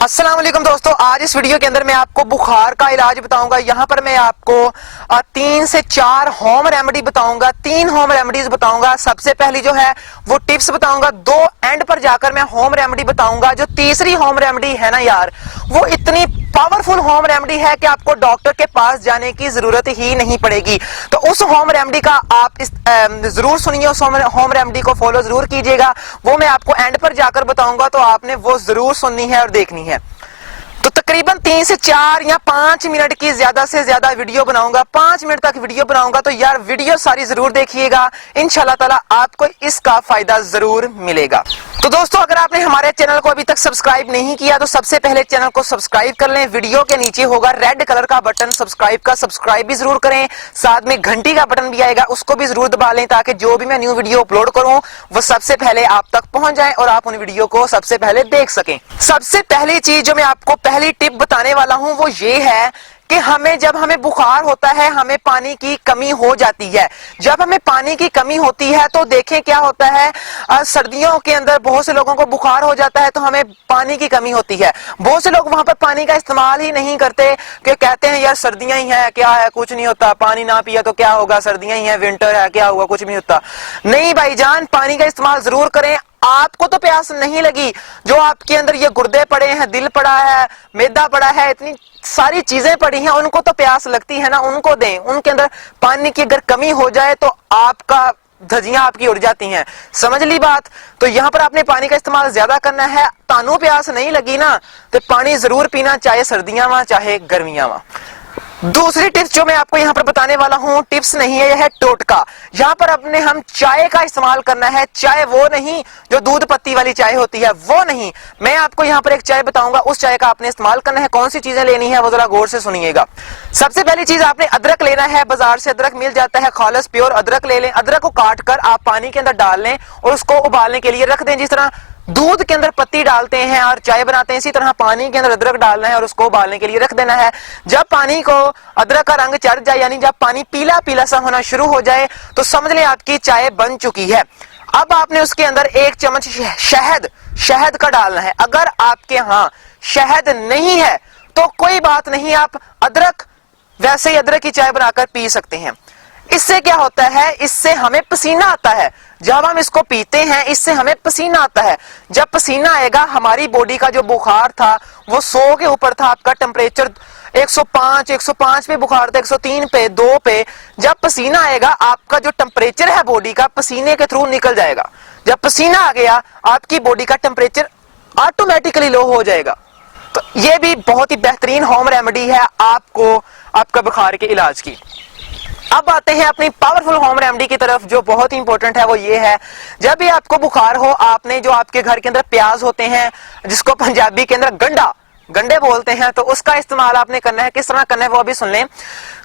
अस्सलाम वालेकुम दोस्तों, आज इस वीडियो के अंदर मैं आपको बुखार का इलाज बताऊंगा। यहाँ पर मैं आपको 3 से 4 होम रेमेडी बताऊंगा, 3 होम रेमेडीज बताऊंगा। सबसे पहली जो है वो टिप्स बताऊंगा, 2 एंड पर जाकर मैं होम रेमेडी बताऊंगा। जो तीसरी होम रेमेडी है ना यार, वो इतनी पावरफुल होम रेमेडी है कि आपको डॉक्टर के पास जाने की जरूरत ही नहीं पड़ेगी। तो उस होम रेमेडी का आप जरूर सुनिए, उस होम रेमेडी को फॉलो जरूर कीजिएगा। वो मैं आपको एंड पर जाकर बताऊंगा, तो आपने वो जरूर सुननी है और देखनी है। तो तकरीबन 3 से 4 या 5 मिनट की ज्यादा से ज्यादा वीडियो बनाऊंगा, 5 मिनट तक वीडियो बनाऊंगा। तो यार वीडियो सारी जरूर देखिएगा, इंशाल्लाह ताला आपको इसका फायदा जरूर मिलेगा। तो दोस्तों, अगर आपने हमारे चैनल को अभी तक सब्सक्राइब नहीं किया तो सबसे पहले चैनल को सब्सक्राइब कर लें। वीडियो के नीचे होगा रेड कलर का बटन सब्सक्राइब का, सब्सक्राइब भी जरूर करें। साथ में घंटी का बटन भी आएगा, उसको भी जरूर दबा लें, ताकि जो भी मैं न्यू वीडियो अपलोड करूं वो सबसे पहले आप तक पहुंच जाए और आप उन वीडियो को सबसे पहले देख सकें। सबसे पहली चीज जो मैं आपको पहली टिप बताने वाला हूं वो ये है कि जब हमें बुखार होता है, हमें पानी की कमी हो जाती है। जब हमें पानी की कमी होती है तो देखें क्या होता है, सर्दियों के अंदर बहुत से लोगों को बुखार हो जाता है तो हमें पानी की कमी होती है। बहुत से लोग वहां पर पानी का इस्तेमाल ही नहीं करते, कि कहते हैं यार सर्दियां ही है, क्या है, कुछ नहीं होता, पानी ना पिया तो क्या होगा, सर्दियां ही है, विंटर है, क्या हुआ, कुछ नहीं होता। नहीं भाईजान, पानी का इस्तेमाल जरूर करें। आपको तो प्यास नहीं लगी, जो आपके अंदर ये गुर्दे पड़े हैं, दिल पड़ा है, मैदा पड़ा है, इतनी सारी चीजें पड़ी हैं, उनको तो प्यास लगती है ना, उनको दें। उनके अंदर पानी की अगर कमी हो जाए तो आपका धजियां आपकी उड़ जाती हैं। समझ ली बात। तो यहाँ पर आपने पानी का इस्तेमाल ज्यादा करना है। तानू प्यास नहीं लगी ना तो पानी जरूर पीना, चाहे सर्दियां वहां चाहे गर्मियां वहां। दूसरी टिप्स जो मैं आपको यहाँ पर बताने वाला हूँ, टिप्स नहीं है, यह है टोटका। यहाँ पर अपने हम चाय का इस्तेमाल करना है। चाय वो नहीं जो दूध पत्ती वाली चाय होती है, वो नहीं। मैं आपको यहाँ पर एक चाय बताऊंगा, उस चाय का आपने इस्तेमाल करना है। कौन सी चीजें लेनी है वो जरा गौर से सुनिएगा। सबसे पहली चीज, आपने अदरक लेना है। बाजार से अदरक मिल जाता है, खालिस प्योर अदरक ले लें। अदरक को काट कर आप पानी के अंदर डाल लें और उसको उबालने के लिए रख दें। जिस तरह दूध के अंदर पत्ती डालते हैं और चाय बनाते हैं, इसी तरह पानी के अंदर अदरक डालना है और उसको उबालने के लिए रख देना है। जब पानी को अदरक का रंग चढ़ जाए, यानी जब पानी पीला पीला सा होना शुरू हो जाए, तो समझ लें आपकी चाय बन चुकी है। अब आपने उसके अंदर 1 चम्मच शहद का डालना है। अगर आपके यहाँ शहद नहीं है तो कोई बात नहीं, आप अदरक वैसे ही अदरक की चाय बनाकर पी सकते हैं। इससे क्या होता है, इससे हमें पसीना आता है। जब हम इसको पीते हैं इससे हमें पसीना आता है। जब पसीना आएगा, हमारी बॉडी का जो बुखार था वो 100 के ऊपर था, आपका टेम्परेचर 105 पे बुखार था, 103 पे, 2 पे। जब पसीना आएगा, आपका जो टेम्परेचर है बॉडी का पसीने के थ्रू निकल जाएगा। जब पसीना आ गया, आपकी बॉडी का टेम्परेचर ऑटोमेटिकली लो हो जाएगा। तो ये भी बहुत ही बेहतरीन होम रेमेडी है आपको आपका बुखार के इलाज की। अब आते हैं अपनी पावरफुल होम रेमेडी की तरफ, जो बहुत ही इंपॉर्टेंट है। वो ये है, जब भी आपको बुखार हो, आपने जो आपके घर के अंदर प्याज होते हैं, जिसको पंजाबी के अंदर गंडे बोलते हैं, तो उसका इस्तेमाल आपने करना है। किस तरह करना है वो अभी सुन लें।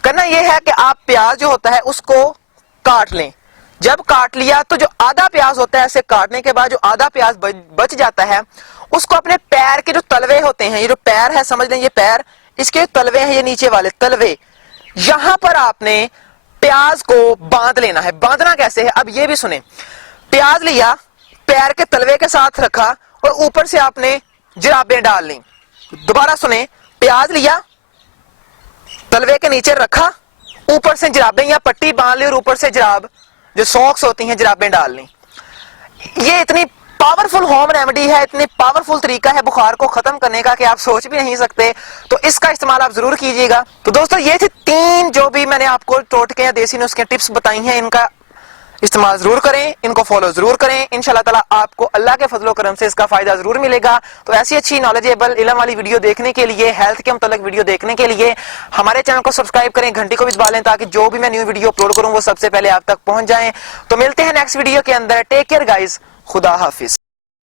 करना यह है कि आप प्याज जो होता है उसको काट लें। जब काट लिया तो जो आधा प्याज होता है, ऐसे काटने के बाद जो आधा प्याज बच जाता है, उसको अपने पैर के जो तलवे होते हैं, ये जो पैर है, समझ लें ये पैर, इसके तलवे हैं, ये नीचे वाले तलवे, यहां पर आपने प्याज को बांध लेना है। बांधना कैसे है अब ये भी सुने। प्याज लिया, पैर के तलवे के साथ रखा और ऊपर से आपने जराबें डाल ली। दोबारा सुने, प्याज लिया, तलवे के नीचे रखा, ऊपर से जराबें या पट्टी बांध ली और ऊपर से जराब, जो सॉक्स होती हैं, जराबें डाल ली। ये इतनी पावरफुल होम रेमेडी है, इतनी पावरफुल तरीका है बुखार को खत्म करने का कि आप सोच भी नहीं सकते। तो इसका इस्तेमाल आप जरूर कीजिएगा। तो दोस्तों, ये थी 3 जो भी मैंने आपको टोटके या देसी नुस्खे टिप्स बताई हैं, इनका इस्तेमाल जरूर करें, इनको फॉलो जरूर करें। इंशाल्लाह ताला आपको अल्लाह के फजलो करम से इसका फायदा जरूर मिलेगा। तो ऐसी अच्छी नॉलेजेबल इल्म वाली वीडियो देखने के लिए, हेल्थ के मुतालिक वीडियो देखने के लिए हमारे चैनल को सब्सक्राइब करें, घंटी को भी दबा लें, ताकि जो भी मैं न्यू वीडियो अपलोड करूं वो सबसे पहले आप तक पहुंच जाए। तो मिलते हैं नेक्स्ट वीडियो के अंदर। टेक केयर गाइस, खुदा हाफिज।